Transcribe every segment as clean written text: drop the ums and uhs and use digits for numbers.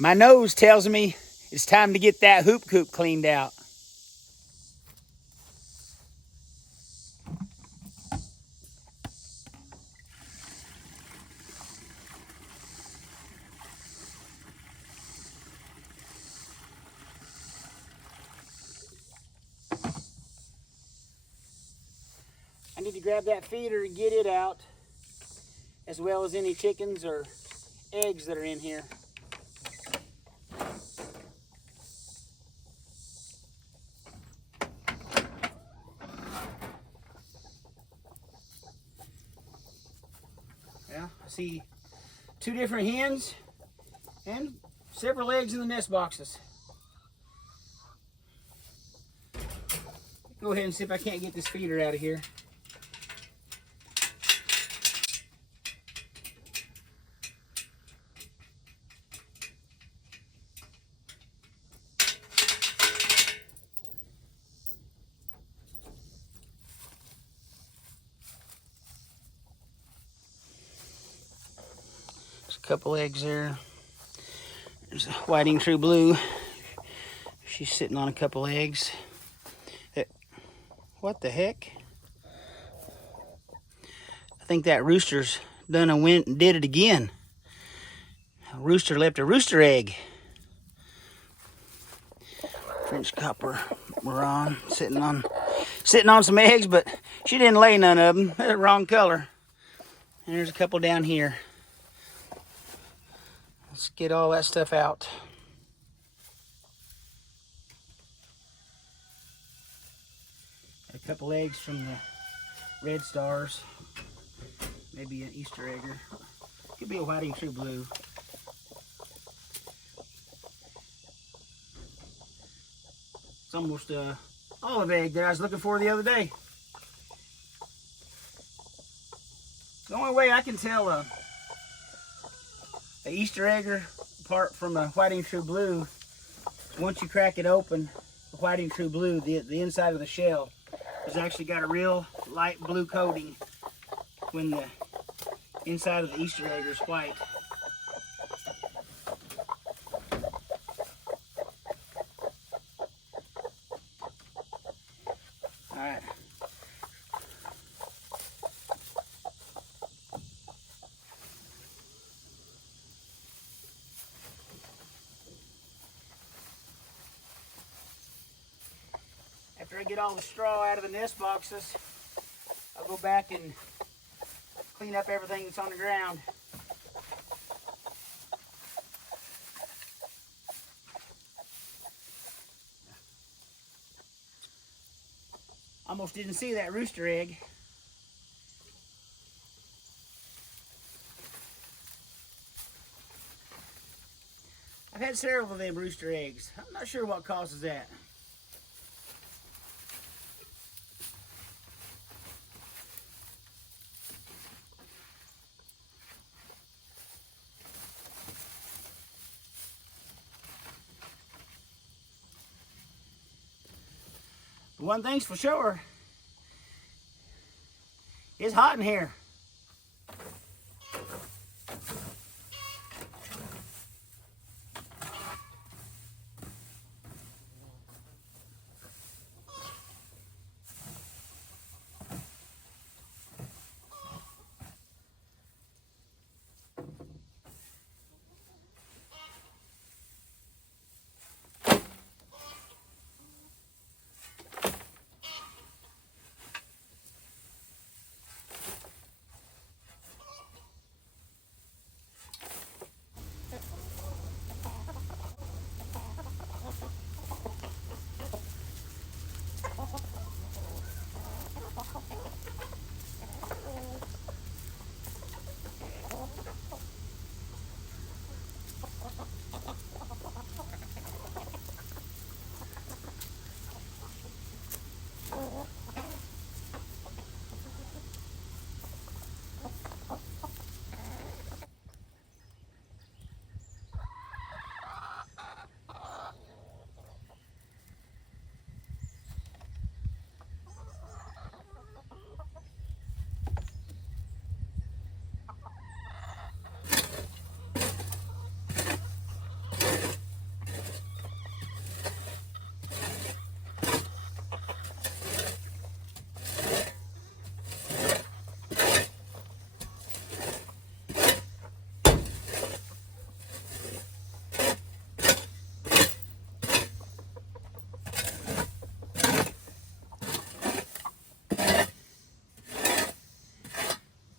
My nose tells me it's time to get that hoop coop cleaned out. I need to grab that feeder and get it out, as well as any chickens or eggs that are in here. Yeah, I see 2 different hens and several eggs in the nest boxes. Go ahead and see if I can't get this feeder out of here. There's a couple eggs there. There's a whiting true blue. She's sitting on a couple eggs. What the heck? I think that rooster's done and went and did it again. A rooster left a rooster egg. French copper Maron sitting on some eggs, but she didn't lay none of them. They're the wrong color. And there's a couple down here. Let's get all that stuff out. A couple eggs from the red stars. Maybe an Easter egger. Could be a whiting true blue. It's almost a olive egg that I was looking for the other day. The only way I can tell a Easter egger apart from a whiting true blue, once you crack it open, the whiting true blue, the inside of the shell has actually got a real light blue coating when the inside of the Easter egg is white. All right. After I get all the straw out of the nest boxes, I'll go back and clean up everything that's on the ground. Almost didn't see that rooster egg. I've had several of them rooster eggs. I'm not sure what causes that. One thing's for sure, it's hot in here.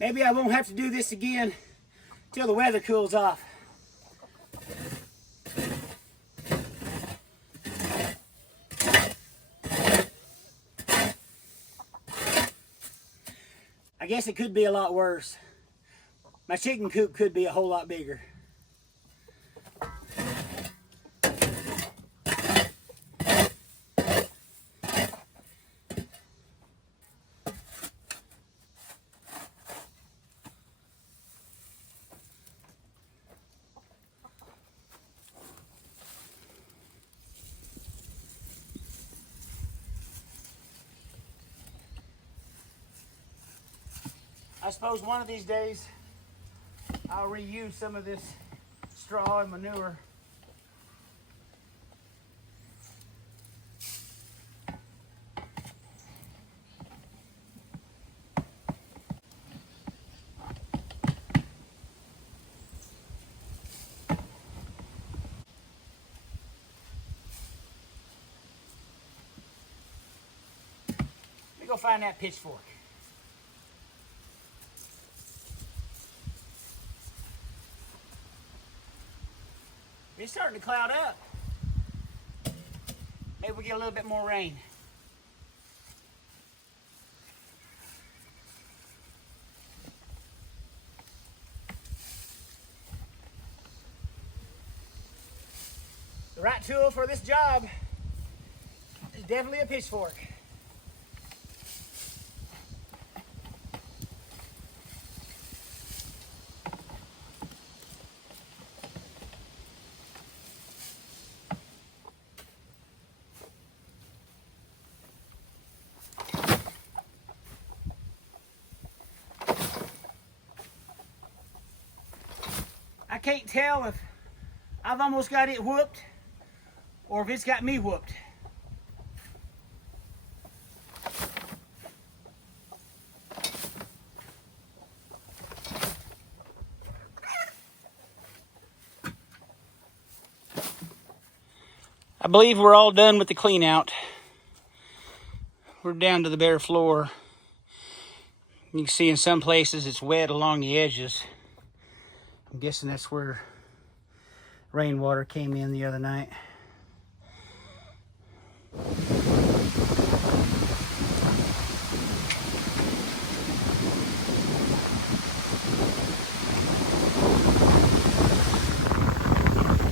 Maybe I won't have to do this again till the weather cools off. I guess it could be a lot worse. My chicken coop could be a whole lot bigger. I suppose one of these days I'll reuse some of this straw and manure. Let me go find that pitchfork. It's starting to cloud up. Maybe we get a little bit more rain. The right tool for this job is definitely a pitchfork. I can't tell if I've almost got it whooped or if it's got me whooped. I believe we're all done with the clean out. We're down to the bare floor. You can see in some places it's wet along the edges. I'm guessing that's where rainwater came in the other night.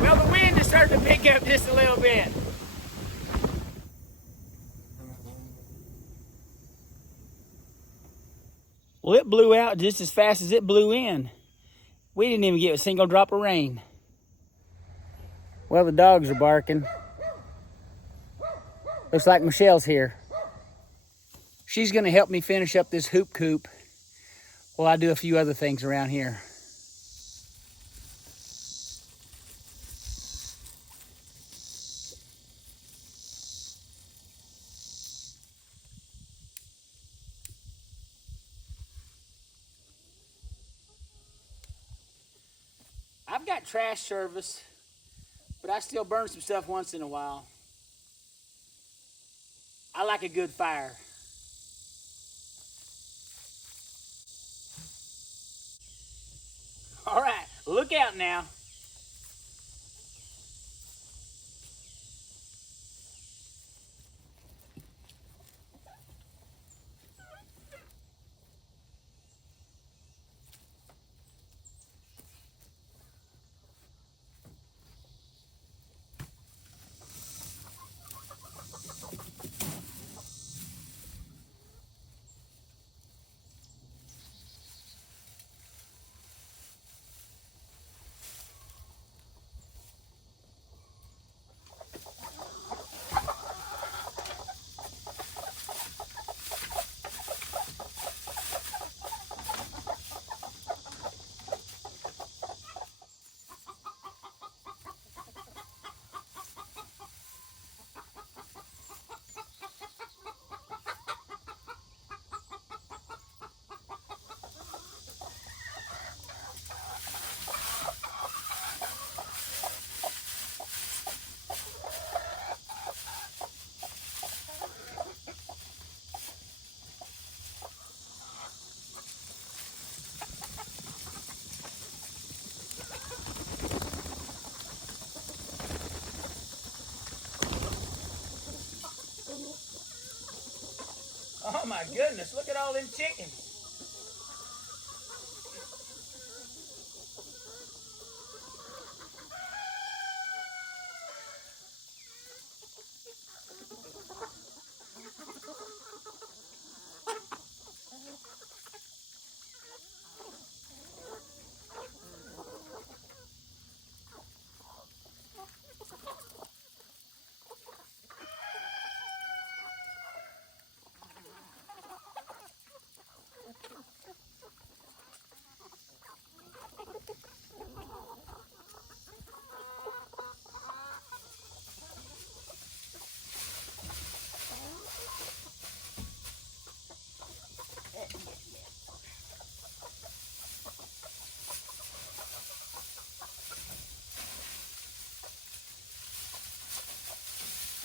Well, the wind is starting to pick up just a little bit. Well, it blew out just as fast as it blew in. We didn't even get a single drop of rain. Well, the dogs are barking. Looks like Michelle's here. She's gonna help me finish up this hoop coop while I do a few other things around here. I've got trash service, but I still burn some stuff once in a while. I like a good fire. All right, look out now. my goodness, look at all them chickens.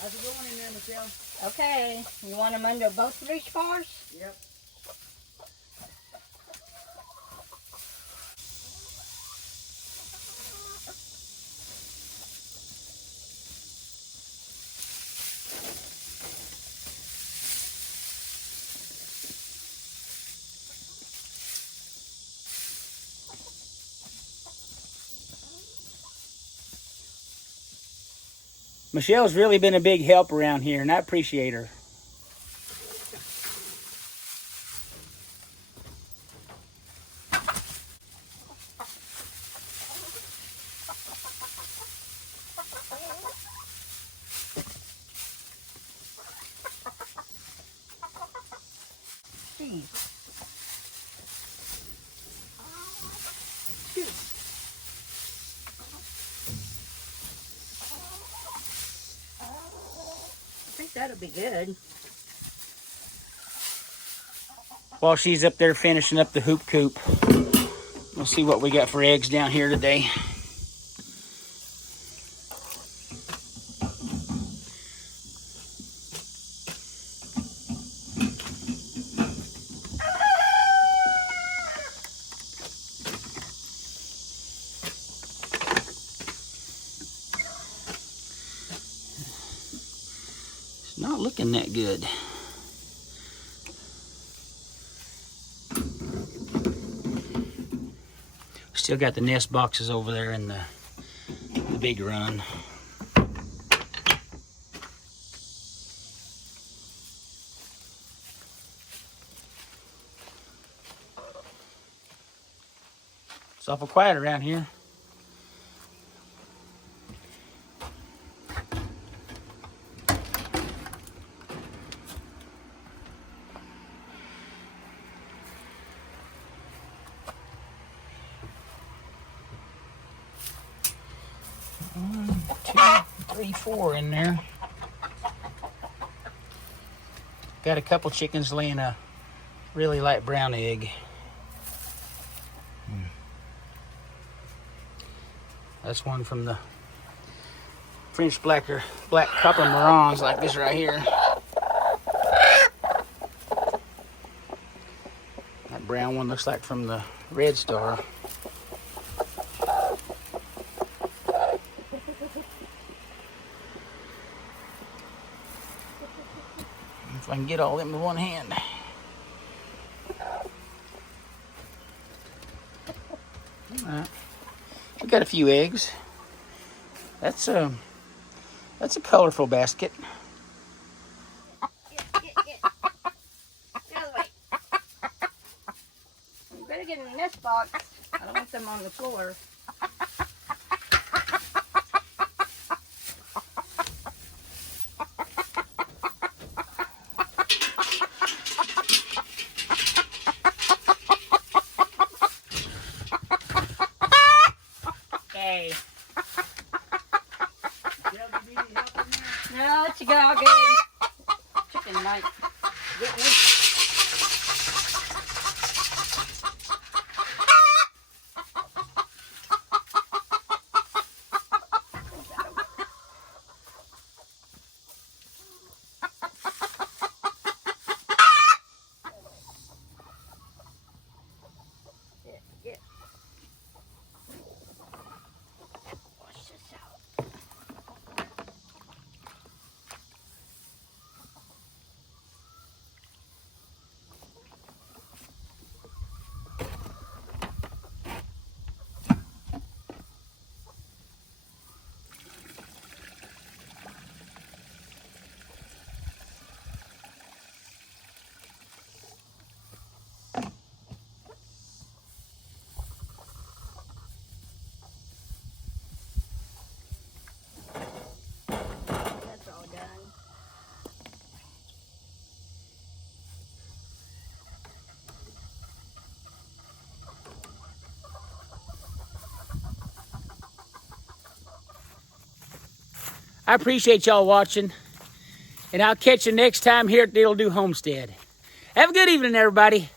How's it going in there, Michelle? Okay. You want them under both reach bars? Yep. Michelle's really been a big help around here, and I appreciate her. I think that'll be good. While she's up there finishing up the hoop coop, we'll see what we got for eggs down here today. It's not looking that good. Still got the nest boxes over there in the big run. It's awful quiet around here. One, two, three, four in there. Got a couple chickens laying a really light brown egg. That's one from the French black copper marrons, like this right here. That brown one looks like from the Red Star. If I can get all them with one hand. Alright. We got a few eggs. That's a colorful basket. You better get in this box. I don't want them on the floor. Okay. No, it's all good. Chicken might get me. I appreciate y'all watching. And I'll catch you next time here at the It'll Do Homestead. Have a good evening, everybody.